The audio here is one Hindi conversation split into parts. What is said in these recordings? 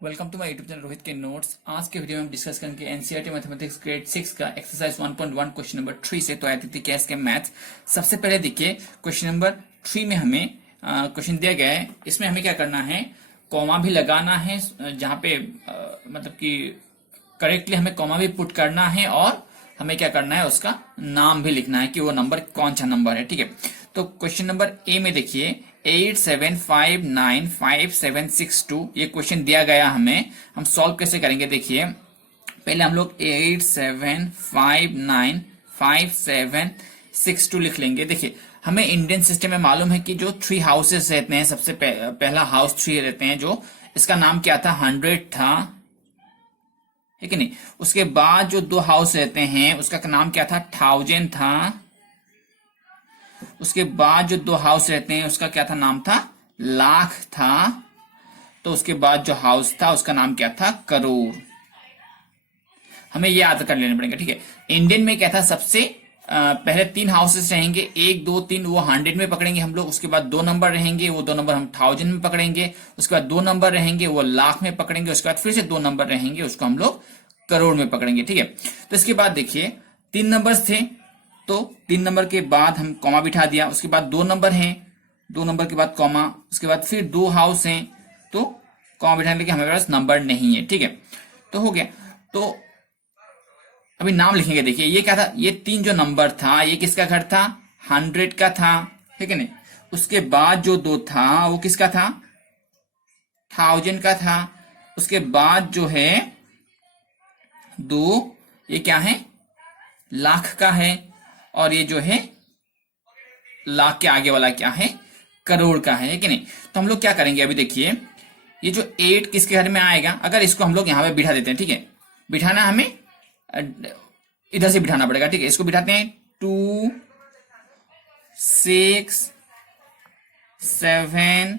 Welcome to my YouTube channel Rohit के नोट्स। आज के वीडियो में हम डिस्कस करेंगे एनसीईआरटी मैथमेटिक्स ग्रेड 6 का एक्सरसाइज 1.1 क्वेश्चन नंबर 3 से। तो आते थे कैस के मैथ्स। सबसे पहले देखिए क्वेश्चन नंबर 3 में हमें क्वेश्चन दिया गया है। इसमें हमें क्या करना है, कॉमा भी लगाना है जहां पे मतलब कि करेक्टली हमें कॉमा भी पुट करना है और हमें क्या करना है, उसका नाम भी लिखना है कि वो नंबर कौन सा नंबर है। ठीक है, तो क्वेश्चन नंबर ए में देखिए 87595762 ये क्वेश्चन दिया गया हमें। हम सॉल्व कैसे करेंगे, देखिए पहले हम लोग 87595762 लिख लेंगे। देखिए हमें इंडियन सिस्टम में मालूम है कि जो 3 हाउसेस रहते हैं, सबसे पहला हाउस 3 रहते हैं, जो इसका नाम क्या था, 100 था, है कि नहीं। उसके बाद जो 2 हाउस रहते हैं उसका नाम क्या था, 1000 था। उसके बाद जो 2 हाउस रहते हैं उसका क्या था, नाम था लाख था। तो उसके बाद जो हाउस था उसका नाम क्या था, करोड़। हमें ये याद कर लेना पड़ेगा। ठीक है, इंडियन में क्या था, सबसे पहले 3 हाउसेस रहेंगे, 1 2 3, वो 100 में पकड़ेंगे हम लोग। उसके बाद 2 नंबर रहेंगे, वो 2 नंबर हम 1000 में पकड़ेंगे। उसके बाद 2 नंबर रहेंगे, वो लाख में पकड़ेंगे। उसके बाद फिर से 2 नंबर रहेंगे, उसको हम लोग करोड़ में पकड़ेंगे। ठीक है, तो इसके बाद देखिए 3 नंबर्स थे, तो 3 नंबर के बाद हम कॉमा बिठा दिया। उसके बाद 2 नंबर हैं, 2 नंबर के बाद कॉमा। उसके बाद फिर 2 हाउस हैं, तो कॉमा बिठाने के हमारे पास नंबर नहीं है। ठीक है, तो हो गया। तो अभी नाम लिखेंगे। देखिए ये क्या था, ये 3 जो नंबर था, ये किसका घर था, 100 का था, ठीक है नहीं। उसके बाद जो 2 था वो किसका था, 1000 का था। उसके बाद जो है 2, ये क्या है, लाख का है। और ये जो है लाख के आगे वाला क्या है, करोड़ का है कि नहीं। तो हम लोग क्या करेंगे, अभी देखिए ये जो 8 किसके घर में आएगा, अगर इसको हम लोग यहां पे बिठा देते हैं। ठीक है, बिठाना हमें इधर से बिठाना पड़ेगा। ठीक है, इसको बिठाते हैं 2 6 7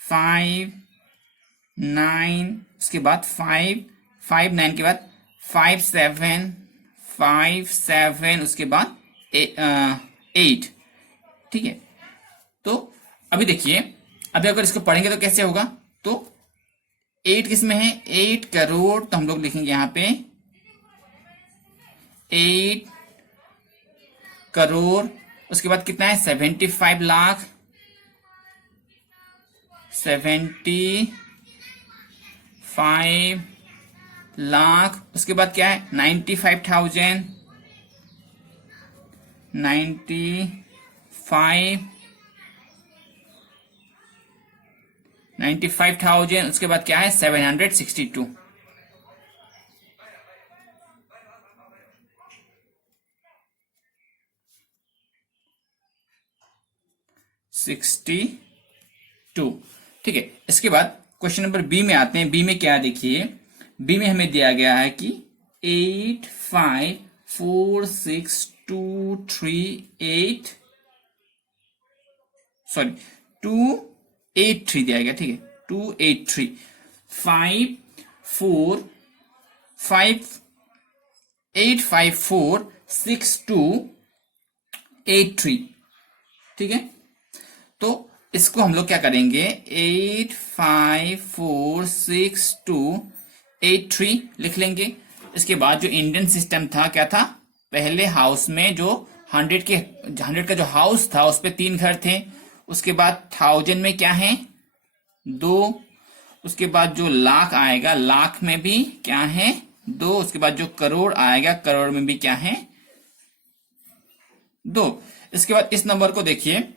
5 9, उसके बाद 5 5 9 के बाद 5 7 5 7, उसके बाद 8। ठीक है, तो अभी देखिए, अभी अगर इसको पढ़ेंगे तो कैसे होगा, तो 8 किस में है, 8 करोड़। तो हम लोग लिखेंगे यहां पे 8 करोड़। उसके बाद कितना है, 75 लाख, 75 लाख। उसके बाद क्या है, 95,000, 95,000। उसके बाद क्या है, 762। 62। ठीक है, इसके बाद क्वेश्चन नंबर बी में आते हैं। बी में क्या, देखिए बी में हमें दिया गया है कि 854623 सॉरी 283 दिया गया। ठीक है, 283 5 4 5 8546283। ठीक है, तो इसको हम लोग क्या करेंगे, 854623 लिख लेंगे। इसके बाद जो इंडियन सिस्टम था क्या था, पहले हाउस में जो 100 का जो हाउस था उस पे 3 घर थे। उसके बाद 1000 में क्या है, 2। उसके बाद जो लाख आएगा, लाख में भी क्या है, 2। उसके बाद जो करोड़ आएगा, करोड़ में भी क्या है, 2। इसके बाद इस नंबर को देखिए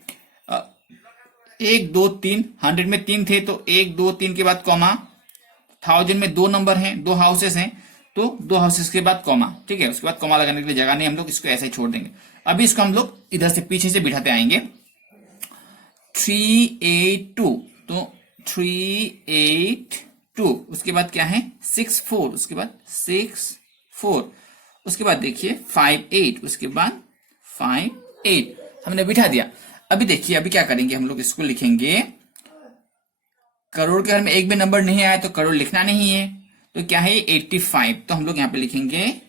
1 2 3, 100 में 3 थे, तो 1 2 3 के बाद कॉमा। 1000 में 2 नंबर हैं, 2 हाउसेस हैं, तो 2 हाउसेस के बाद कॉमा। ठीक है, उसके बाद कॉमा लगाने के लिए जगह नहीं, हम लोग इसको ऐसे ही छोड़ देंगे। अभी इसको हम लोग इधर से पीछे से बिठाते आएंगे। 382, तो 382। उसके बाद क्या है, 64। उसके बाद 64। उसके बाद देखिए 58। उसके बाद 58 हमने बिठा दिया। अभी देखिए अभी क्या करेंगे, हम लोग इसको लिखेंगे, करोड़ के घर में एक भी नंबर नहीं आया तो करोड़ लिखना नहीं है, तो क्या है 85। तो हम लोग यहां पे लिखेंगे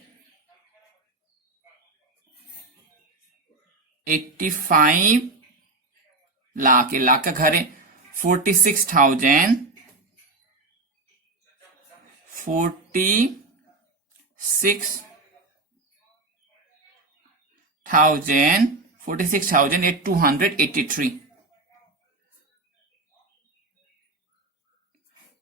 85 लाख, लाख का घर है। 46,000 46,283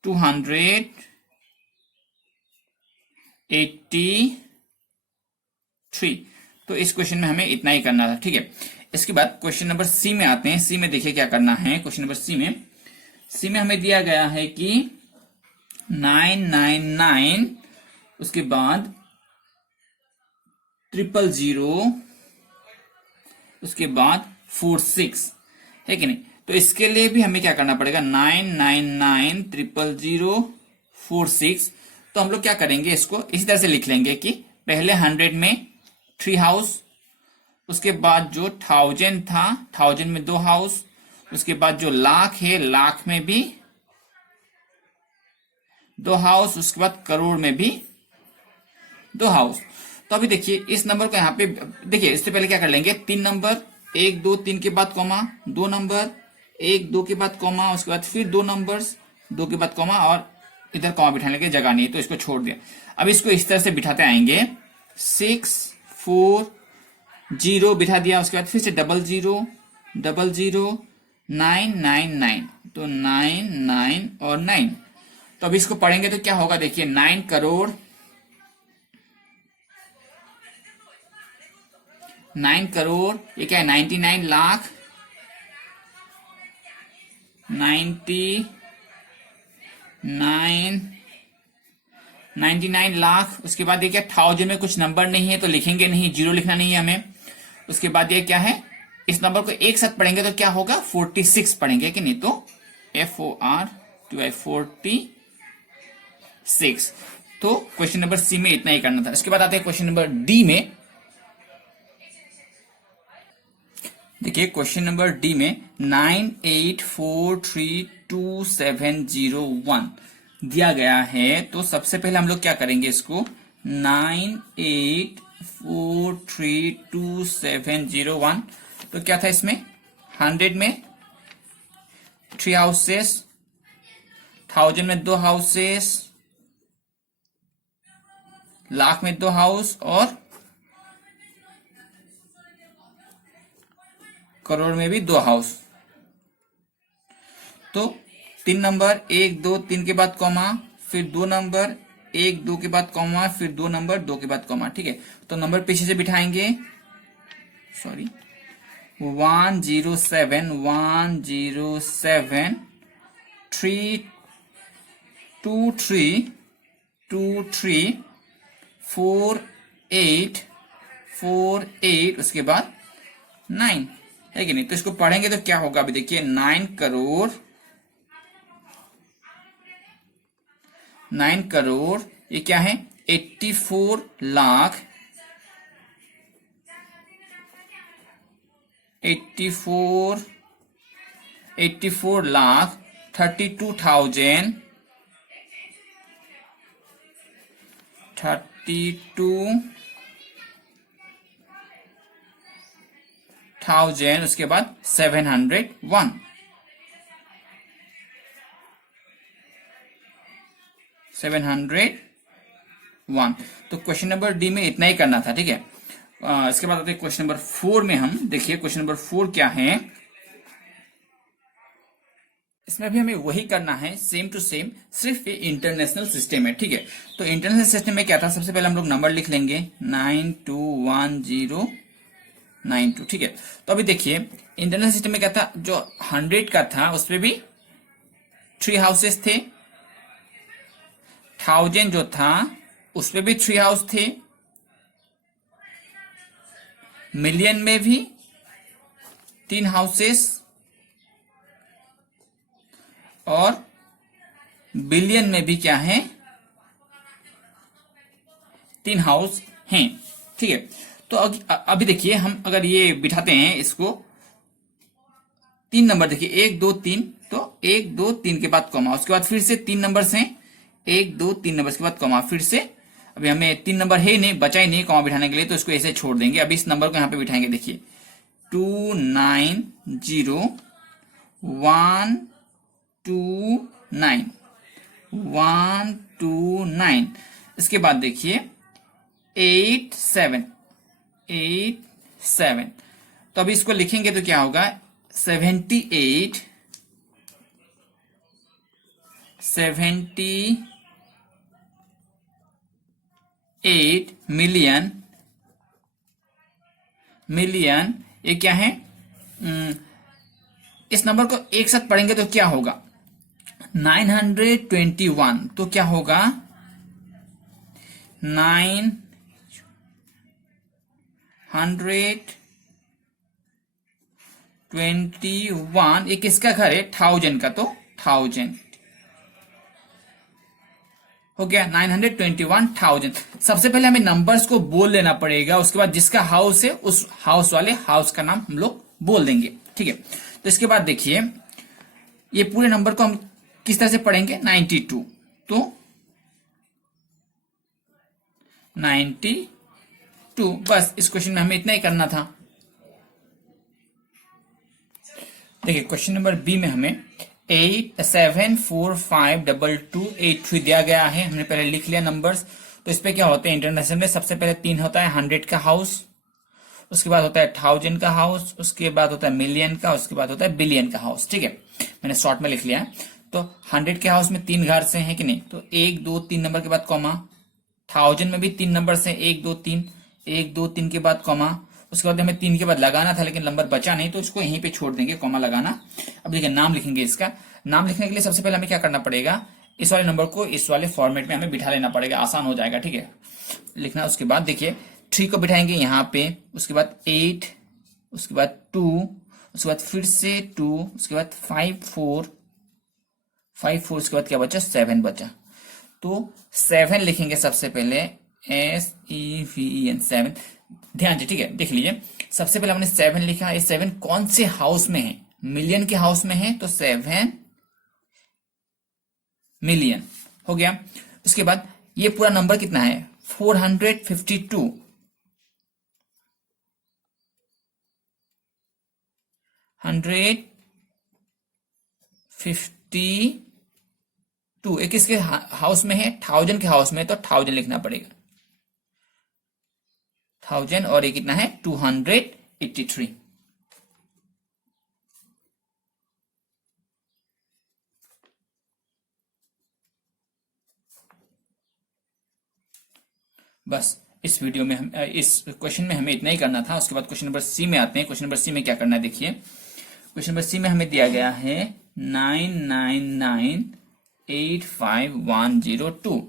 283। तो इस क्वेश्चन में हमें इतना ही करना था, ठीक है। इसके बाद क्वेश्चन नंबर सी में आते हैं। सी में देखिए क्या करना है। क्वेश्चन नंबर सी में हमें दिया गया है कि 999, उसके बाद 000, उसके बाद 46, है कि नहीं। तो इसके लिए भी हमें क्या करना पड़ेगा, 999 000 46। तो हम लोग क्या करेंगे, इसको इसी तरह से लिख लेंगे कि पहले 100 में 3 हाउस, उसके बाद जो 1000 था, 1000 में 2 हाउस, उसके बाद जो लाख है, लाख में भी 2 हाउस, उसके बाद करोड़ में भी 2 हाउस। तो अभी देखिए इस नंबर को यहाँ पे देखिए, इससे पहले क्या कर लेंगे, 3 नंबर 1 2 3 के बाद कॉमा, 2 नंबर 1 2 के बाद कॉमा, उसके बाद फिर 2 नंबर्स 2 के बाद कॉमा, और इधर कॉमा बिठाने की जगह नहीं है तो इसको छोड़ दिया। अब इसको इस तरह से बिठाते आएंगे, 640 बिठा दिया, उसके बाद फिर से 00 00 999, तो 9 9 और 9। तो अब इसको पढ़ेंगे तो क्या होगा, देखिए 9 करोड़ 9 करोड़, ये क्या है, 99 लाख, 99 लाख। उसके बाद ये क्या, 1000 में कुछ नंबर नहीं है तो लिखेंगे नहीं, 0 लिखना नहीं है हमें। उसके बाद ये क्या है, इस नंबर को एक साथ पढ़ेंगे तो क्या होगा, 46 पढ़ेंगे कि नहीं, तो FOR46। तो क्वेश्चन नंबर सी में इतना ही करना था। इसके बाद आते हैं क्वेश्चन नंबर डी में। देखिए क्वेश्चन नंबर डी में 98432701 दिया गया है। तो सबसे पहले हम लोग क्या करेंगे, इसको 98432701, तो क्या था इसमें, 100 में 3 हाउसेस, 1000 में 2 हाउसेस, लाख में 2 हाउस, और करोड़ में भी 2 हाउस। तो 3 नंबर 1 2 3 के बाद कॉमा, फिर 2 नंबर 1 2 के बाद कॉमा, फिर 2 नंबर 2 के बाद कॉमा, ठीक है। तो नंबर पीछे से बिठाएंगे, सॉरी 107 323 48 उसके बाद 9, है कि नहीं। तो इसको पढ़ेंगे तो क्या होगा, अभी देखिए 9 करोड़, ये क्या है, 84 लाख 32,000 उसके बाद 701 तो क्वेश्चन नंबर डी में इतना ही करना था, ठीक है। इसके बाद आते हैं क्वेश्चन नंबर 4 में। हम देखिए क्वेश्चन नंबर 4 क्या है, इसमें भी हमें वही करना है, सेम टू सेम, सिर्फ ये इंटरनेशनल सिस्टम है, ठीक है। तो इंटरनेशनल सिस्टम में क्या था, सबसे पहले हम लोग नंबर लिख लेंगे 921092, ठीक है। तो अभी देखिए इंटरनेशनल सिस्टम में क्या था, जो 100 का था उसमें भी 3 हाउसेस थे, 1000 जो था उसमें भी 3 हाउस थे, मिलियन में भी 3 हाउसेस, और बिलियन में भी क्या है, 3 हाउस हैं, ठीक है। तो अभी देखिए हम अगर ये बिठाते हैं इसको, 3 नंबर देखिए 1 2 3, तो 1 2 3 के बाद कॉमा, उसके बाद फिर से 3 नंबर हैं, 1 2 3 नंबर के बाद कॉमा, फिर से अभी हमें 3 नंबर है नहीं, बचा ही नहीं कॉमा बिठाने के लिए, तो इसको ऐसे छोड़ देंगे। अभी इस नंबर को यहाँ पे बिठाएंगे, देखिए 290 129, 129। इसके बाद देखिए 87। तो अभी इसको लिखेंगे तो क्या होगा, 78 मिलियन। ये क्या है, इस नंबर को एक साथ पढ़ेंगे तो क्या होगा, 921। तो क्या होगा, 921। ये किसका घर है, 1000 का, तो 1000 हो गया, 921,000। सबसे पहले हमें नंबर्स को बोल लेना पड़ेगा, उसके बाद जिसका हाउस है उस हाउस वाले हाउस का नाम हम लोग बोल देंगे, ठीक है। तो इसके बाद देखिए ये पूरे नंबर को हम किस तरह से पढ़ेंगे, 92। तो 92, बस इस क्वेश्चन में हमें इतना ही करना था। देखिए क्वेश्चन नंबर बी में हमें 87452283 दिया गया है। हमने पहले लिख लिया नंबर्स। तो इस पे क्या होते हैं, इंटरनेशनल में सबसे पहले 3 होता है 100 का हाउस, उसके बाद होता है 1000 का हाउस, उसके बाद होता है मिलियन का, उसके बाद होता है बिलियन का हाउस, ठीक है। मैंने शॉर्ट में लिख लिया है। तो 100 के हाउस में 3 घर से है कि नहीं, तो 1 2 3 नंबर के बाद कॉमा। 1000 में भी 3 नंबर से 1 2 3, 1 2 3 के बाद कॉमा। उसके बाद हमें 3 के बाद लगाना था लेकिन नंबर बचा नहीं, तो उसको यहीं पे छोड़ देंगे कॉमा लगाना। अब देखिए नाम लिखेंगे। इसका नाम लिखने के लिए सबसे पहले हमें क्या करना पड़ेगा, इस वाले नंबर को इस वाले फॉर्मेट में हमें बिठा लेना पड़ेगा, आसान हो जाएगा, ठीक है लिखना। उसके बाद देखिए 3 को बिठाएंगे यहाँ पे, उसके बाद 8, उसके बाद 2, उसके बाद फिर से 2, उसके बाद 5 4, उसके बाद क्या बचा, 7 बचा। तो 7 लिखेंगे सबसे पहले, SEVEN 7। ध्यान से, ठीक है देख लीजिए। सबसे पहले हमने 7 लिखा। ये 7 कौन से हाउस में है, मिलियन के हाउस में है, तो 7 मिलियन हो गया। उसके बाद ये पूरा नंबर कितना है, 452। 152 एक किसके हाउस में है, 1000 के हाउस में, तो 1000 लिखना पड़ेगा, 1000। और ये कितना है, 283। बस इस वीडियो में हम इस क्वेश्चन में हमें इतना ही करना था। उसके बाद क्वेश्चन नंबर सी में आते हैं। क्वेश्चन नंबर सी में क्या करना है, देखिए क्वेश्चन नंबर सी में हमें दिया गया है 99985,102।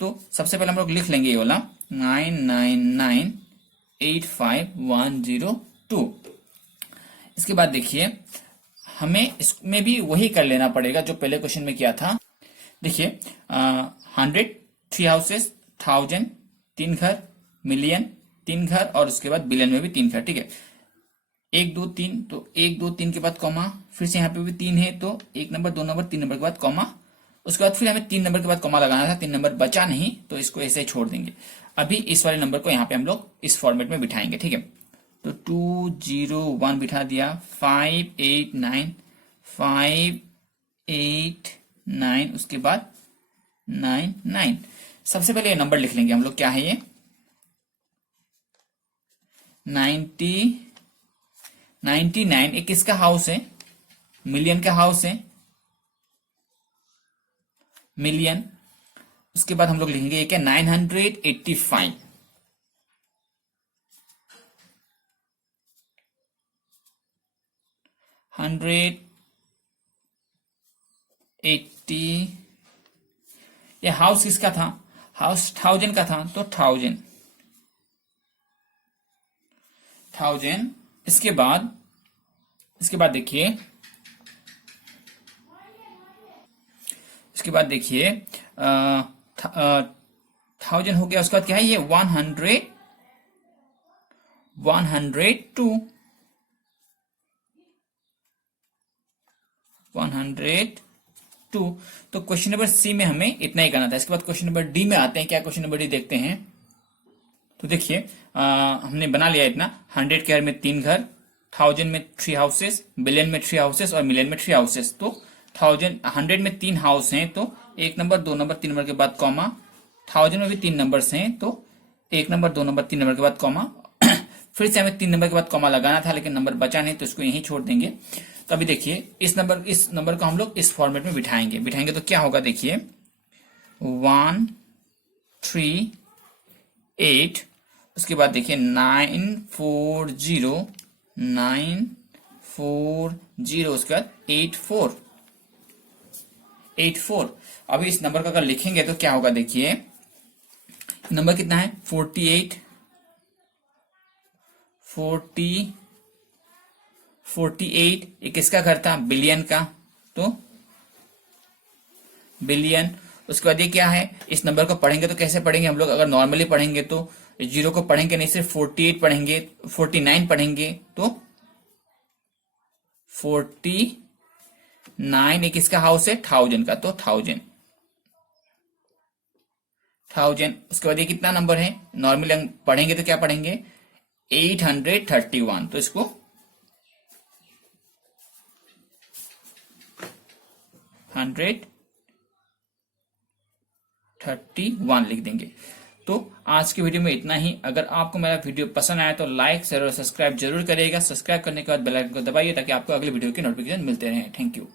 तो सबसे पहले हम लोग लिख लेंगे ये वाला 99985,102। इसके बाद देखिए हमें इसमें भी वही कर लेना पड़ेगा जो पहले क्वेश्चन में किया था। देखिए 100 3 हाउसेस, 1000 3 घर, मिलियन 3 घर, और उसके बाद बिलियन में भी 3 घर, ठीक है। 1 2 3, तो 1 2 3 के बाद कॉमा, फिर से यहाँ पे भी 3 है, तो 1 नंबर 2 नंबर 3 नंबर के बाद कॉमा। उसके बाद फिर हमें 3 नंबर के बाद कॉमा लगाना था, 3 नंबर बचा नहीं, तो इसको ऐसे ही छोड़ देंगे। अभी इस वाले नंबर को यहाँ पे हम लोग इस फॉर्मेट में बिठाएंगे, ठीक है। तो 201 बिठा दिया, 589, उसके बाद 99। सबसे पहले ये नंबर लिख लेंगे हम लोग, क्या है ये 99। एक किसका हाउस है, मिलियन का हाउस है, मिलियन। उसके बाद हम लोग लिखेंगे क्या, 985। 180। ये हाउस किसका था, हाउस 1000 का था, तो 1000। इसके बाद देखिए इसके बाद देखिए 1000 हो गया। उसके बाद क्या है ये 102। तो क्वेश्चन नंबर सी में हमें इतना ही करना था। इसके बाद क्वेश्चन नंबर डी में आते हैं। क्या क्वेश्चन नंबर डी देखते हैं। तो देखिए हमने बना लिया इतना, 100 के घर में 3 घर, 1000 में 3 हाउसेस, बिलियन में 3 हाउसेस और मिलियन में 3 हाउसेस। तो 1000 100 में 3 हाउस हैं तो 1 नंबर 2 नंबर 3 नंबर के बाद कॉमा, 1000 में भी 3 नंबर्स हैं तो 1 नंबर 2 नंबर 3 नंबर के बाद कॉमा। फिर से हमें 3 नंबर के बाद कॉमा लगाना था लेकिन नंबर बचा नहीं तो इसको यहीं छोड़ देंगे। तो अभी देखिए इस नंबर को हम लोग इस फॉर्मेट में बिठाएंगे तो क्या होगा देखिए 1 3 8, उसके बाद देखिए 940 उसके बाद 84। अभी इस नंबर का अगर लिखेंगे तो क्या होगा देखिए, नंबर कितना है 48 ये किसका घर था, बिलियन का, तो बिलियन। उसके बाद ये क्या है, इस नंबर को पढ़ेंगे तो कैसे पढ़ेंगे हम लोग, अगर नॉर्मली पढ़ेंगे तो जीरो को पढ़ेंगे नहीं, सिर्फ 48 पढ़ेंगे, 49 पढ़ेंगे तो 49 एक किसका हाउस है, 1000 का, तो 1000। उसके बाद ये कितना नंबर है, नॉर्मली हम पढ़ेंगे तो क्या पढ़ेंगे 831, तो इसको 131 लिख देंगे। तो आज की वीडियो में इतना ही। अगर आपको मेरा वीडियो पसंद आया तो लाइक शेयर और सब्सक्राइब जरूर करिएगा। सब्सक्राइब करने के बाद बेल आइकन को दबाइए ताकि आपको अगली वीडियो की नोटिफिकेशन मिलते रहे। Thank you.